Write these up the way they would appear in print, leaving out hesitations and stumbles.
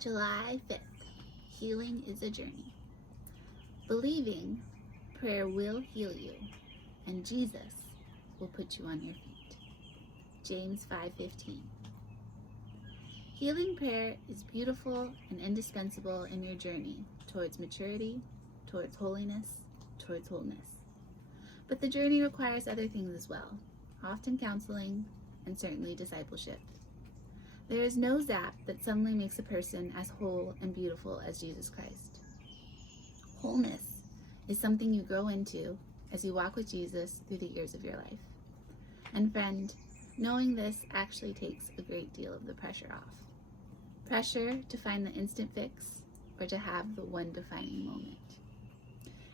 July 5th, healing is a journey. Believing prayer will heal you, and Jesus will put you on your feet. James 5:15. Healing prayer is beautiful and indispensable in your journey towards maturity, towards holiness, towards wholeness. But the journey requires other things as well, often counseling and certainly discipleship. There is no zap that suddenly makes a person as whole and beautiful as Jesus Christ. Wholeness is something you grow into as you walk with Jesus through the years of your life. And friend, knowing this actually takes a great deal of the pressure off. Pressure to find the instant fix or to have the one defining moment.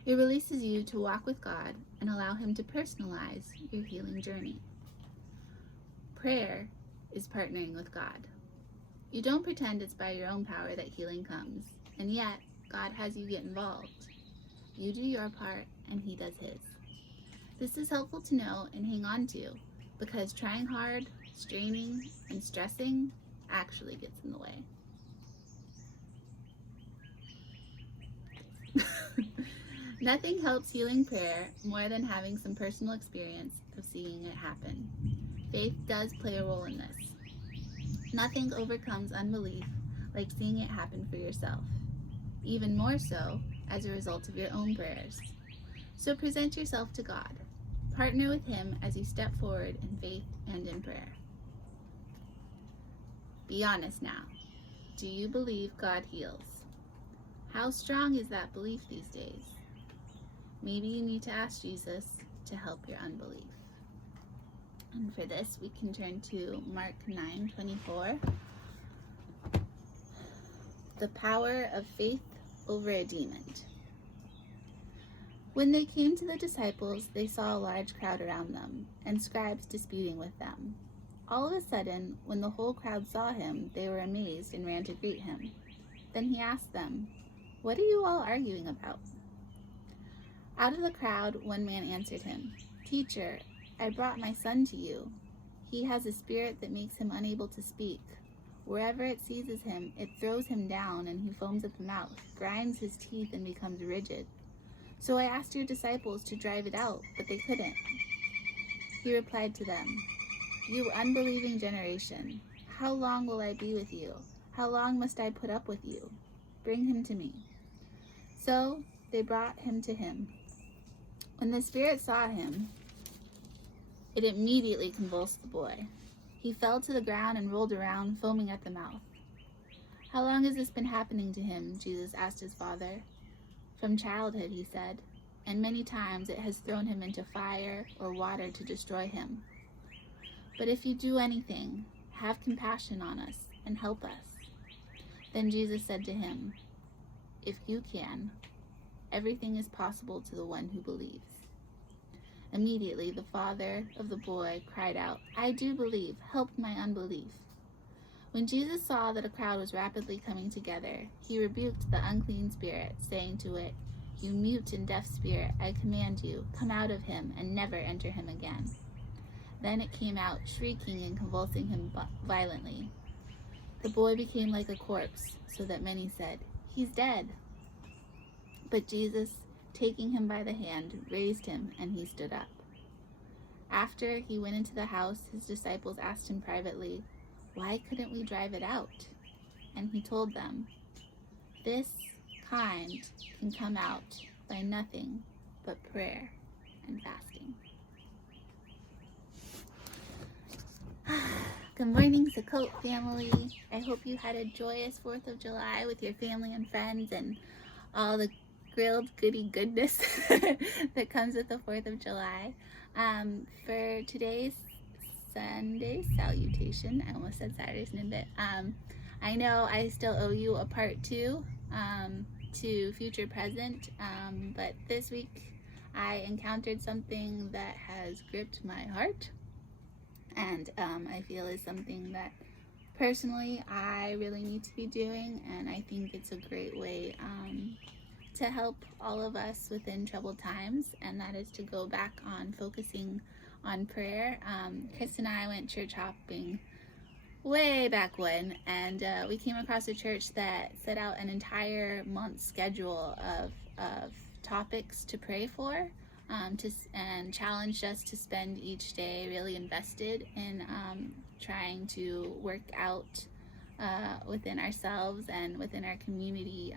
It releases you to walk with God and allow Him to personalize your healing journey. Prayer is partnering with God. You don't pretend it's by your own power that healing comes, and yet God has you get involved. You do your part and He does His. This is helpful to know and hang on to because trying hard, straining, and stressing actually gets in the way. Nothing helps healing prayer more than having some personal experience of seeing it happen. Faith does play a role in this. Nothing overcomes unbelief like seeing it happen for yourself, even more so as a result of your own prayers. So present yourself to God. Partner with Him as you step forward in faith and in prayer. Be honest now. Do you believe God heals? How strong is that belief these days? Maybe you need to ask Jesus to help your unbelief. And for this, we can turn to Mark 9:24. The power of faith over a demon. When they came to the disciples, they saw a large crowd around them, and scribes disputing with them. All of a sudden, when the whole crowd saw him, they were amazed and ran to greet him. Then he asked them, "What are you all arguing about?" Out of the crowd, one man answered him, "Teacher, I brought my son to you. He has a spirit that makes him unable to speak. Wherever it seizes him, it throws him down, and he foams at the mouth, grinds his teeth, and becomes rigid. So I asked your disciples to drive it out, but they couldn't." He replied to them, "You unbelieving generation, how long will I be with you? How long must I put up with you? Bring him to me." So they brought him to him. When the spirit saw him, it immediately convulsed the boy. He fell to the ground and rolled around, foaming at the mouth. "How long has this been happening to him?" Jesus asked his father. "From childhood," he said, "and many times it has thrown him into fire or water to destroy him. But if you do anything, have compassion on us and help us." Then Jesus said to him, "If you can, everything is possible to the one who believes." Immediately the father of the boy cried out, "I do believe, help my unbelief." When Jesus saw that a crowd was rapidly coming together, he rebuked the unclean spirit, saying to it, "You mute and deaf spirit, I command you, come out of him and never enter him again." Then it came out, shrieking and convulsing him violently. The boy became like a corpse, so that many said, "He's dead." But Jesus, taking him by the hand, raised him, and he stood up. After he went into the house, his disciples asked him privately, "Why couldn't we drive it out?" And he told them, "This kind can come out by nothing but prayer and fasting." Good morning, Sakote family. I hope you had a joyous 4th of July with your family and friends and all the grilled goody goodness that comes with the 4th of July. For today's Sunday salutation, I almost said Saturday snippet. I know I still owe you a part 2 to future present, but this week I encountered something that has gripped my heart, and I feel is something that personally I really need to be doing, and I think it's a great way to help all of us within troubled times, and that is to go back on focusing on prayer. Chris and I went church hopping way back when, and we came across a church that set out an entire month schedule of topics to pray for, and challenged us to spend each day really invested in trying to work out within ourselves and within our community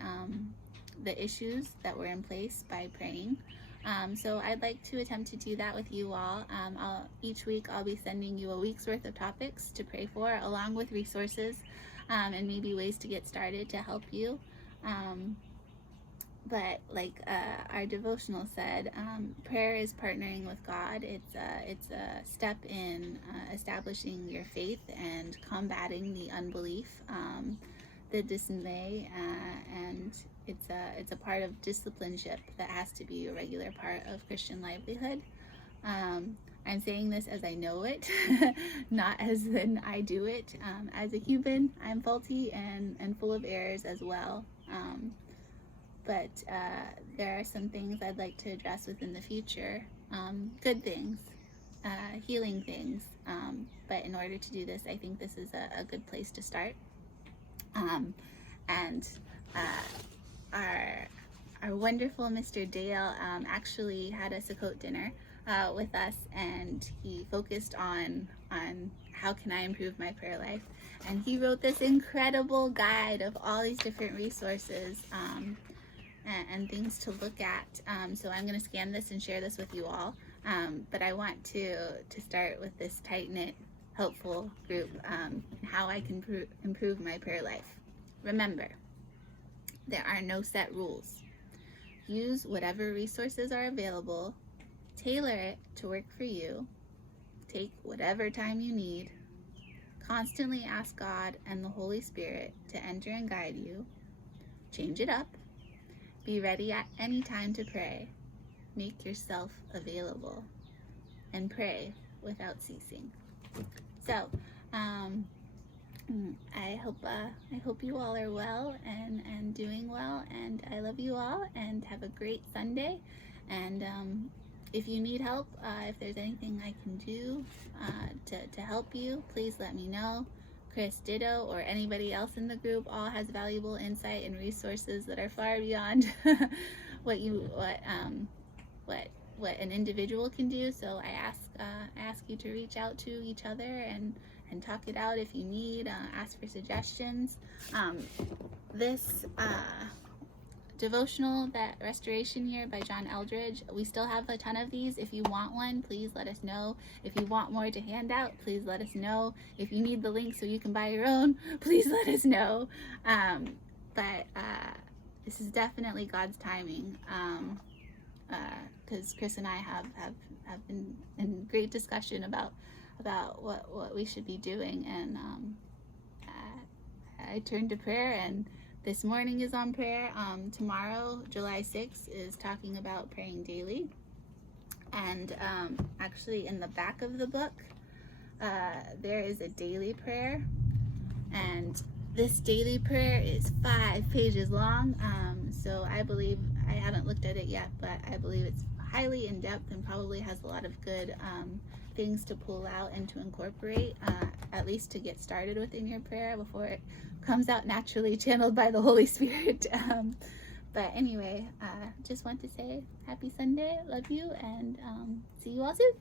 the issues that were in place by praying. So I'd like to attempt to do that with you all. Each week I'll be sending you a week's worth of topics to pray for, along with resources and maybe ways to get started to help you. But like our devotional said, prayer is partnering with God. It's a step in establishing your faith and combating the unbelief, the dismay, and it's a part of discipleship that has to be a regular part of Christian livelihood. I'm saying this as I know it, not as in I do it. As a human, I'm faulty and full of errors as well. But there are some things I'd like to address within the future. Good things, healing things. But in order to do this, I think this is a good place to start. And our wonderful Mr. Dale actually had a Sukkot dinner with us, and he focused on how can I improve my prayer life. And he wrote this incredible guide of all these different resources and things to look at. So I'm going to scan this and share this with you all. But I want to start with this tight-knit, helpful group, how I can improve my prayer life. Remember, there are no set rules. Use whatever resources are available, tailor it to work for you, take whatever time you need, constantly ask God and the Holy Spirit to enter and guide you, change it up, be ready at any time to pray, make yourself available, and pray without ceasing. So, I hope you all are well and doing well, and I love you all, and have a great Sunday. And if you need help, if there's anything I can do to help you, please let me know. Chris ditto, or anybody else in the group, all has valuable insight and resources that are far beyond what an individual can do. So I ask you to reach out to each other and talk it out if you need. Ask for suggestions. This devotional, that Restoration Year by John Eldridge, we still have a ton of these. If you want one, please let us know. If you want more to hand out, please let us know. If you need the link so you can buy your own, please let us know. But this is definitely God's timing, because Chris and I have been in great discussion about what we should be doing, and I turned to prayer, and this morning is on prayer. Tomorrow, July 6th, is talking about praying daily. And actually in the back of the book, there is a daily prayer. And this daily prayer is 5 pages long. So I believe, I haven't looked at it yet, but I believe it's highly in-depth and probably has a lot of good things to pull out and to incorporate, at least to get started within your prayer before it comes out naturally channeled by the Holy Spirit. But anyway, just want to say happy Sunday, love you, and see you all soon.